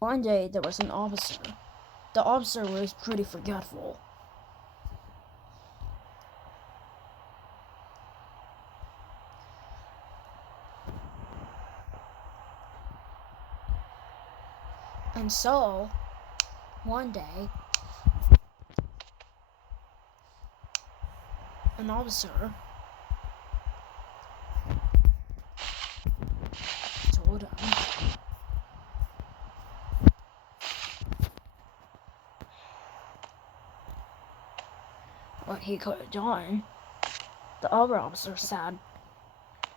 One day there was an officer. The officer was pretty forgetful. And so, one day, an officer told him what he could have done. The other officer said,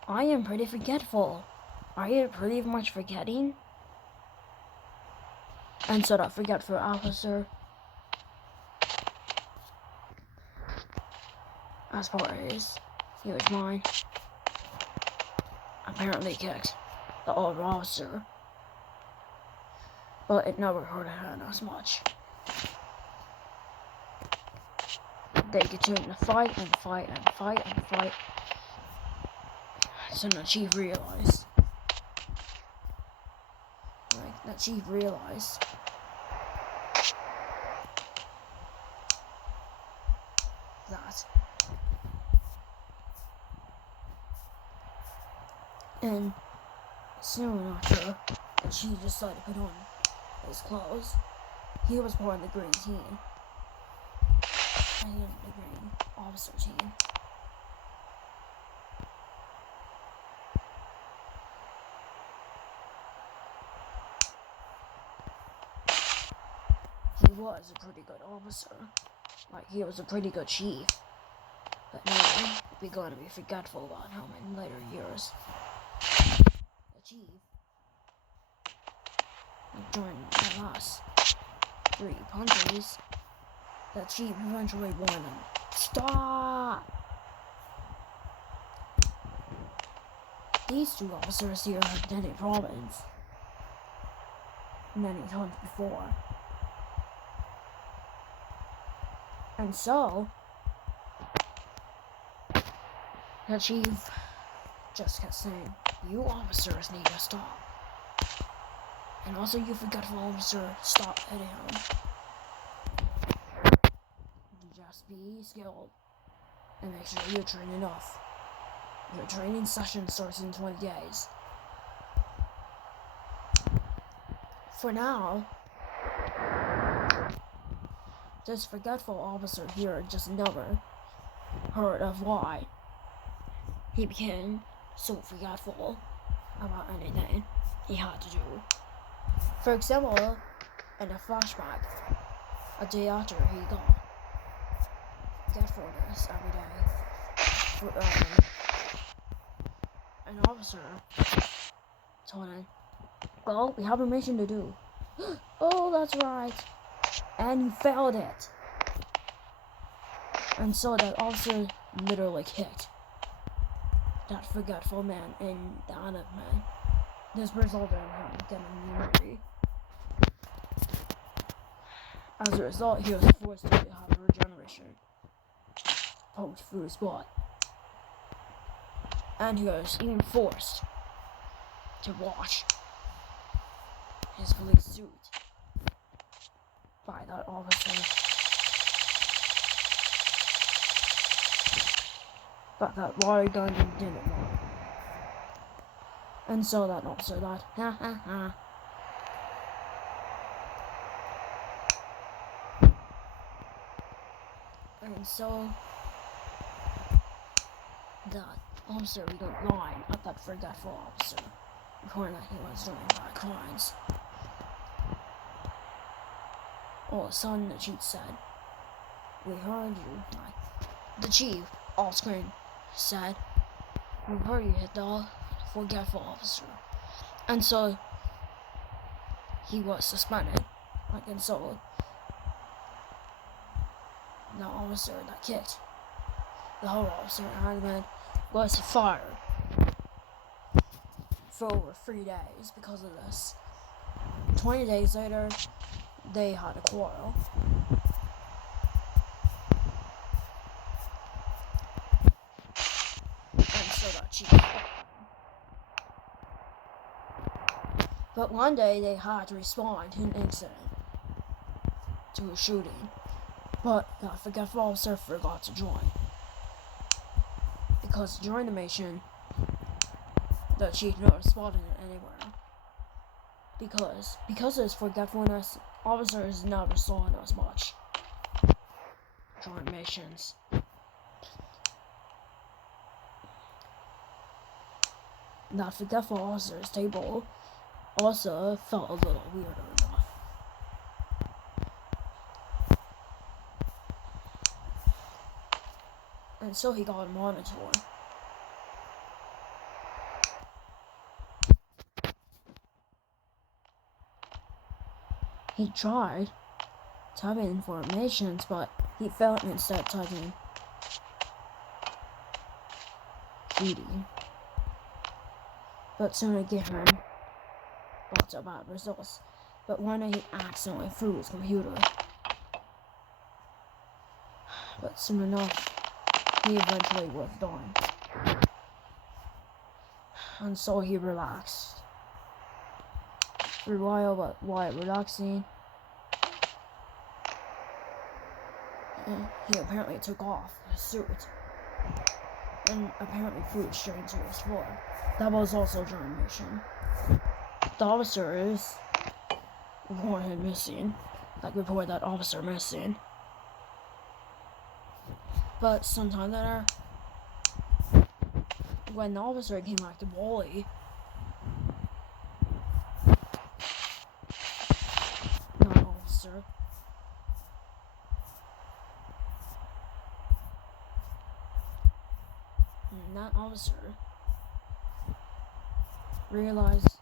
"I am pretty forgetful. Are you pretty much forgetting?" And so that forgetful officer, as far as he was mine, apparently kicked the other officer. But it never hurt him as much. They continued to fight and fight and fight and fight. So the chief realized. That. And soon after, the chief decided to put on his clothes. He was part of the green team. The green officer team. He was a pretty good officer. He was a pretty good chief. But now, we're going to be forgetful about him in later years. The chief joined the last 3 punches. The chief eventually warned him, "Stop!" These 2 officers here had done it problems many times before. And so, the chief just kept saying, "You officers need to stop. And also, you forgetful officer, stop hitting him. Just be skilled and make sure you train enough. Your training session starts in 20 days. For now, this forgetful officer here just never heard of why he became so forgetful about anything he had to do. For example, in a flashback, a day after he got forgetfulness every day, an officer told him, "Well, we have a mission to do." "Oh, that's right. And you failed it." And so that officer literally kicked that forgetful man in the other man. This resulted in him getting immunity. As a result, he was forced to have regeneration poked through his blood. And he was even forced to wash his police suit by that officer. But that water gun didn't work. And so that officer died. Ha ha ha. And so that officer got line at that forgetful officer, reporting that he was doing bad crimes. All of a sudden, the chief said, "We heard you." The chief, off screen, said, "We heard you hit the forgetful officer." And so he was suspended. And so the officer that kicked the whole officer and man was fired for over 3 days because of this. 20 days later, they had a quarrel. And so that chief. But one day they had to respond to an incident, to a shooting. But the Forgetful officer forgot to join. Because during the mission, the chief never spotted it anywhere. Because of his forgetfulness, officers never saw it as much during missions. That Forgetful officer's table also felt a little weirder enough. And so he got a monitor. He tried typing informations, but he failed instead typing shooting. But soon it gave him lots of bad results. But one day he accidentally threw his computer. But soon enough, he eventually was done. And so he relaxed. For a while, but while relaxing, he apparently took off his suit and apparently threw it straight into his floor. That was also during mission. The officers reported him missing, reported that officer missing. But sometime later, when the officer came back to Wally, that officer realized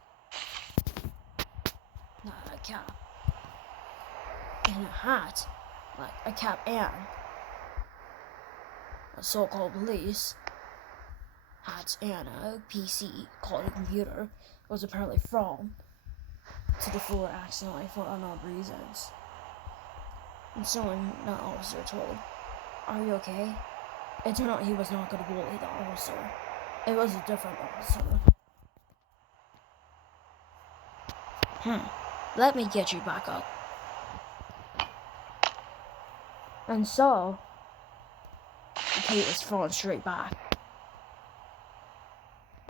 that a cap and a hat, like a cap and a so-called police hat and a PC called a computer was apparently thrown to the floor accidentally for unknown reasons. And someone that officer told, "Are you okay?" It turned out he was not going to bully the officer. It was a different officer. Let me get you back up. And so, the tape was thrown straight back.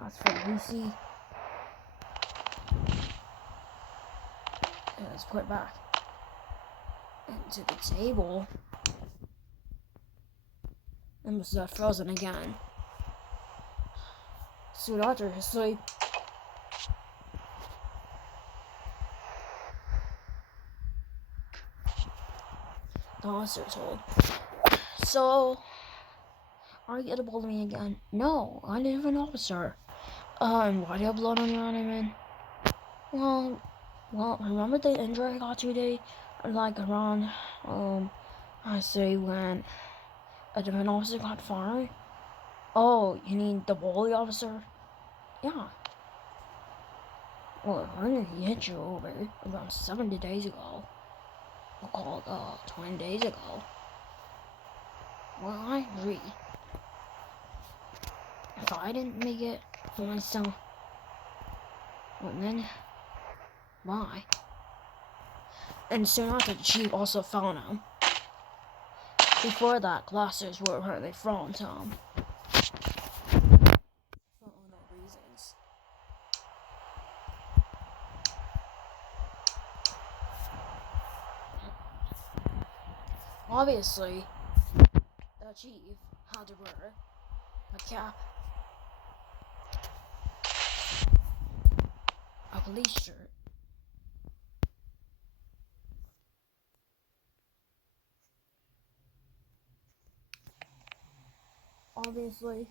As for the PC, it was put back into the table and was frozen again. Soon after his sleep, the officer told, "So, are you gonna bully me again?" "No, I'm an officer." And why do you have blood on your arm, man?" Well, remember the injury I got today? Around, I say when a different officer got fired? Oh, you mean the bully officer? Yeah. Well, he hit you over around 70 days ago. We'll call it, 20 days ago. Well, I agree. If I didn't make it for myself, well then, why? And soon after, the chief also found him. Before that, glasses were apparently thrown to him. For unknown reasons. Obviously, the chief had to wear a cap, a police shirt, obviously,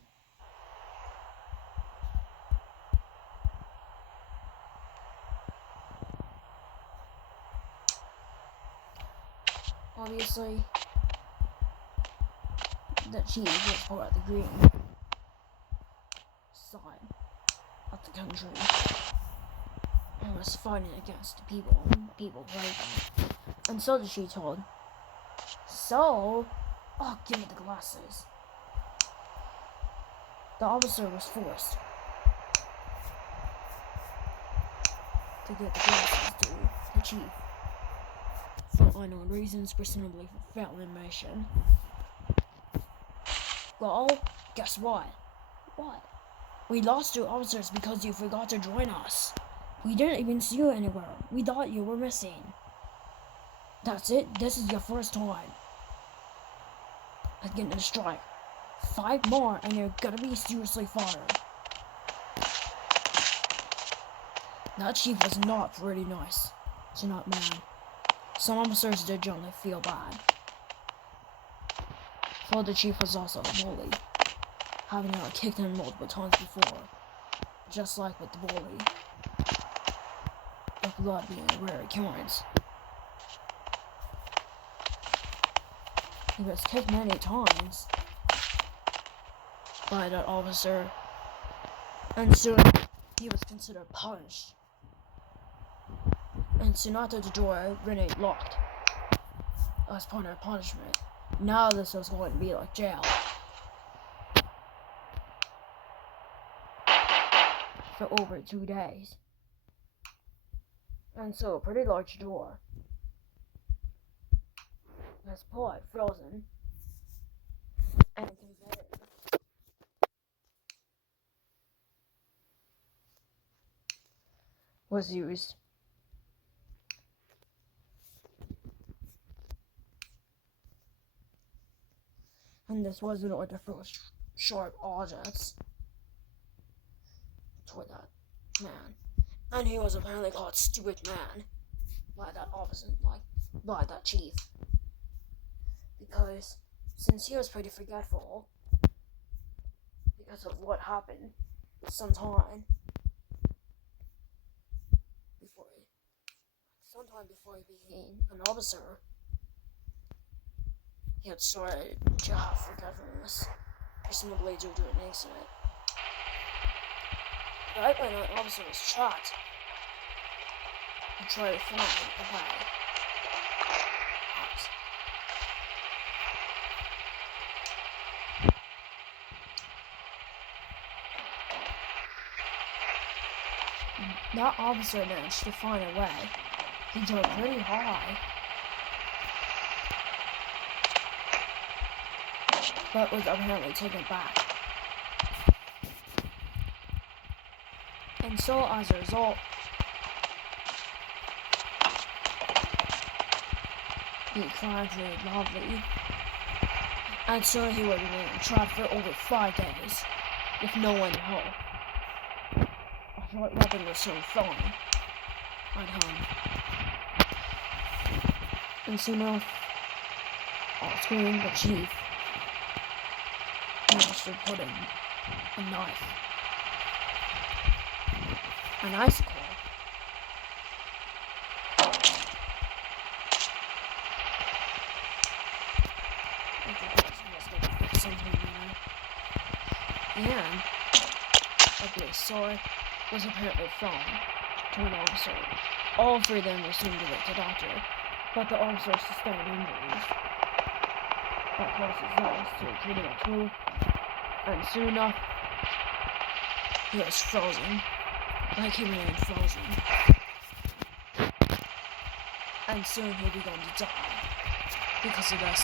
the chief was part of the green side of the country and was fighting against the people right. And so the chief told, "So, give me the glasses." The officer was forced to get the glasses to the chief for unknown reasons, presumably for failing mission. Well, guess what? What? We lost 2 officers because you forgot to join us. We didn't even see you anywhere. We thought you were missing. That's it. This is your first time against a strike. 5 more and you're gonna be seriously fired. That chief was not very nice to that man. Some officers did generally feel bad. For the chief was also a bully, having kicked him multiple times before, just like with the bully. With blood being a rare occurrence. He was kicked many times by that officer, and soon he was considered punished. And soon after the door remained locked as part of punishment. Now this was going to be like jail. For over 2 days. And so a pretty large door has pot frozen and a conveyor was used. And this was in order for sharp objects toward that man. And he was apparently called Stupid Man by that officer, by that chief. Because since he was pretty forgetful because of what happened sometime before he became an officer, he had started to have forgetfulness, presumably due to an incident. Right when an officer was shot, he tried to find a way out. That officer managed to find a way. He jumped pretty high, but was apparently taken back. And so, as a result, he crashed loudly, and so he would remain trapped for over 5 days, with no one to help. A short weapon was soon thrown at him. And soon enough, screaming the chief managed to put in a knife, an icicle, and a blue sword was apparently thrown to an officer. All 3 of them were soon taken to the doctor, but the officer sustained injuries that caused his eyes to pretty much move, and soon enough, he was frozen, like he remained frozen, and soon he began to die because of this.